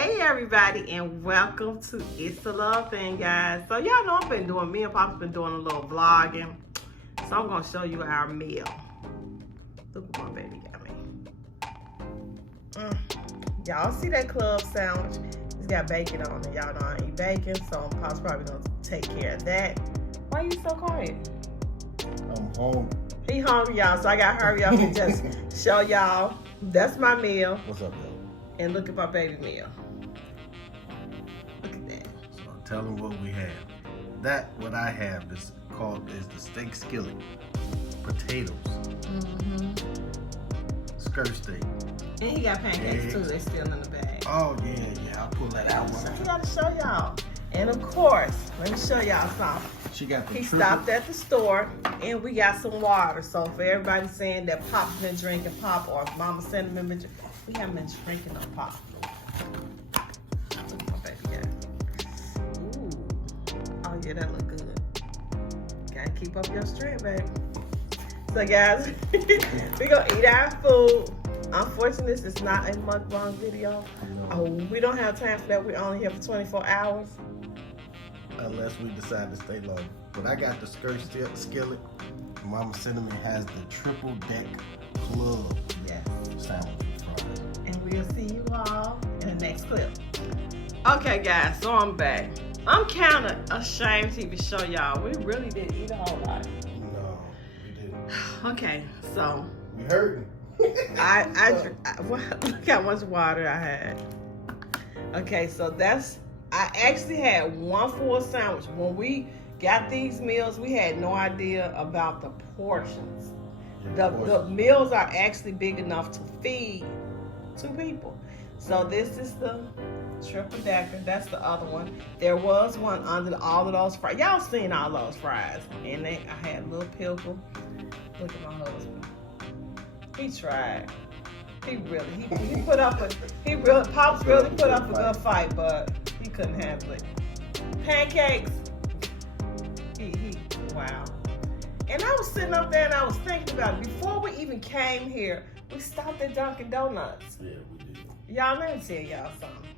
Hey everybody, and welcome to It's a Love Thing, guys. So y'all know me and Pop's been doing a little vlogging. So I'm gonna show you our meal. Look what my baby got me. Y'all see that club sandwich? It's got bacon on it. Y'all know I eat bacon, so Pop's probably gonna take care of that. Why you so quiet? I'm home. He hungry, y'all, so I gotta hurry up and just show y'all. That's my meal. What's up, yo? And look at my baby meal. Look at that. So tell them what we have. What I have is the steak skillet, potatoes, skirt steak. And he got pancakes too. They still in the bag. Oh yeah, I'll pull that out. So he gotta show y'all. And of course, let me show y'all something. She got the He stopped at the store and we got some water. So for everybody saying that Pop's been drinking pop or Mama sent him in, we haven't been drinking no pop. Look at my baby guy. Ooh. Oh yeah, that look good. Gotta keep up your strength, baby. So guys, we gonna eat our food. Unfortunately, this is not a mukbang video. Oh, we don't have time for that. We're only here for 24 hours. Unless we decide to stay long. But I got the skirt skillet. Mama Cinnamon has the triple deck club sandwich fries. And we'll see you all in the next clip. Okay guys, so I'm back. I'm kind of ashamed to even show y'all. We really didn't eat a whole lot. No, we didn't. Okay, so. We hurting. Look how much water I had. Okay, so I actually had one full sandwich. When we got these meals, we had no idea about the portions. The meals are actually big enough to feed 2 people. So this is the triple decker. That's the other one. There was one under all of those fries. Y'all seen all those fries. And I had a little pickle. Look at my husband. He tried. He put up Pops really put up a good fight, but he couldn't handle it. Pancakes. Wow. And I was sitting up there and I was thinking about it. Before we even came here, we stopped at Dunkin' Donuts. Yeah, we did. Y'all, let me tell y'all something.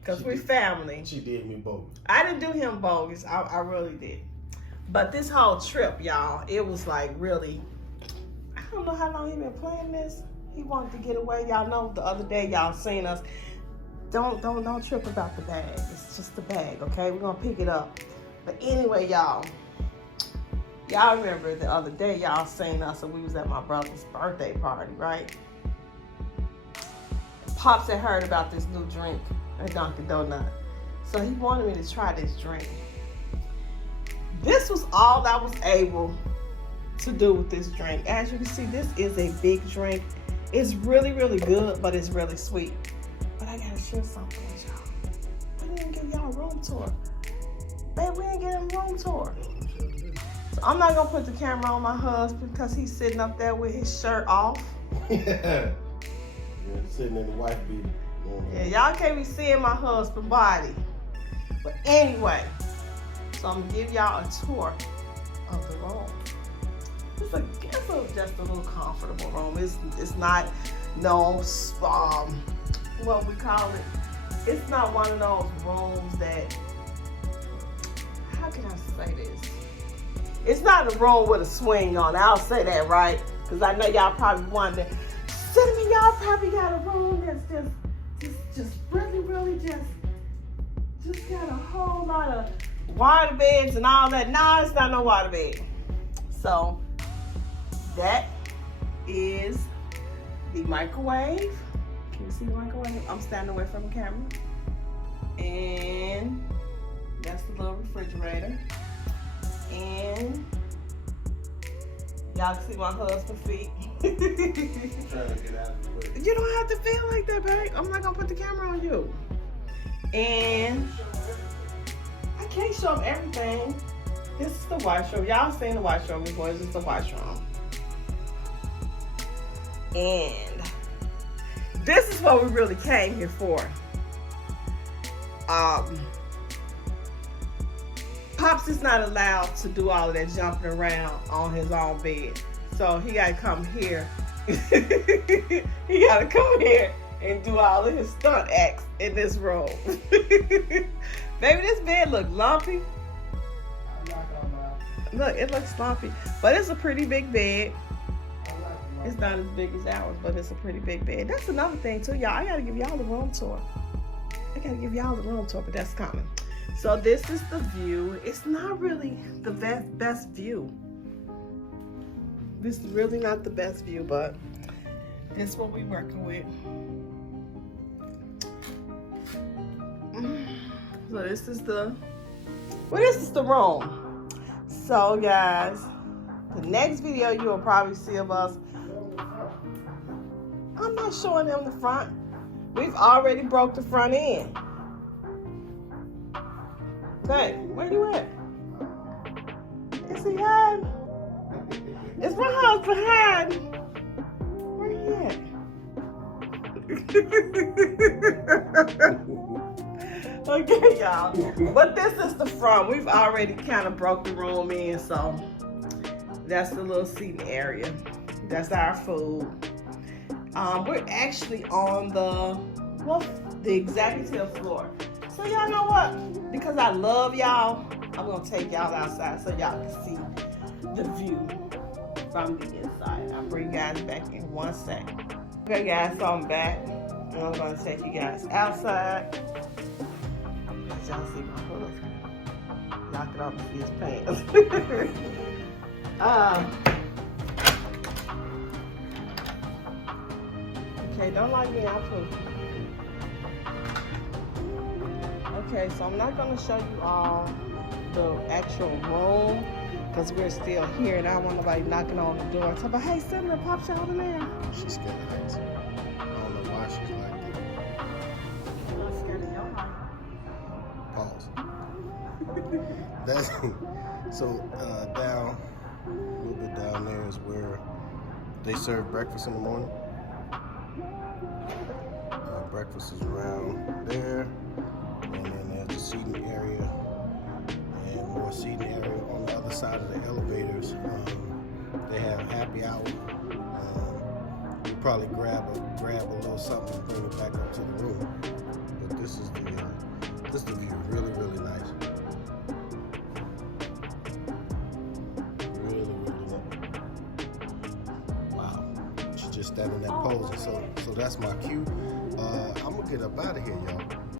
Because we're family. She did me bogus. I didn't do him bogus. I really did. But this whole trip, y'all, it was like really, I don't know how long he been playing this. He wanted to get away. Y'all know the other day y'all seen us. Don't trip about the bag. It's just the bag, okay? We're gonna pick it up. But anyway, y'all remember the other day y'all seen us and we was at my brother's birthday party, right? Pops had heard about this new drink at Dunkin' Donut. So he wanted me to try this drink. This was all I was able to do with this drink. As you can see, this is a big drink. It's really, really good, but it's really sweet. But I gotta share something with y'all. We didn't give y'all a room tour. Babe, we didn't get him a room tour. So I'm not gonna put the camera on my husband because he's sitting up there with his shirt off. Yeah, sitting in the wife beater. Yeah, y'all can't be seeing my husband's body. But anyway, so I'm gonna give y'all a tour of the room. It's just a little comfortable room. It's not what we call it. It's not one of those rooms that, how can I say this? It's not a room with a swing on. I'll say that, right? Because I know y'all probably wonder, Cinnamon, y'all probably got a room that's just really just got a whole lot of water beds and all that. No, it's not no water bed. So that is the microwave. Can you see the microwave? I'm standing away from the camera. And that's the little refrigerator. And y'all can see my husband's feet. Trying to get out of the way. You don't have to feel like that, babe. I'm not gonna put the camera on you. And I can't show them everything. This is the washroom. Y'all seen the washroom before. This is the washroom. And this is what we really came here for. Pops is not allowed to do all of that jumping around on his own bed. So he gotta come here. He gotta come here and do all of his stunt acts in this room. Baby, this bed look lumpy. Look, it looks lumpy, but it's a pretty big bed. It's not as big as ours, but it's a pretty big bed. That's another thing too, y'all. I gotta give y'all the room tour. But that's coming. So this is the view. It's not really the best view. This is really not the best view, but this is what we're working with. So this is the room. So guys, the next video you will probably see of us. I'm not showing them the front. We've already broke the front end. Hey, where you at? Is he hiding? Is my husband hiding? Where you at? Okay, y'all. But this is the front. We've already kind of broke the room in, so that's the little seating area. That's our food. We're actually on the executive floor. So y'all know what? Because I love y'all, I'm gonna take y'all outside so y'all can see the view from the inside. I'll bring you guys back in 1 second. Okay guys, so I'm back and I'm gonna take you guys outside. Let y'all see my husband. Knock it off his pants. Okay, don't like me, I'll put. Okay, so I'm not going to show you all the actual room because we're still here and I don't want nobody knocking on the door. Talk about, hey, Senator, pop y'all in there. She's scared of heights. I don't know why she's like that. I'm not scared of your height. Pause. That's so down a little bit down there is where they serve breakfast in the morning. Breakfast is around there, and then there's a seating area and more seating area on the other side of the elevators. They have happy hour. You probably grab a little something and bring it back up to the room. But this is the view. Really, really nice. Really, really nice. Wow. She's just standing there posing. So that's my cue. I'm gonna get up out of here, y'all.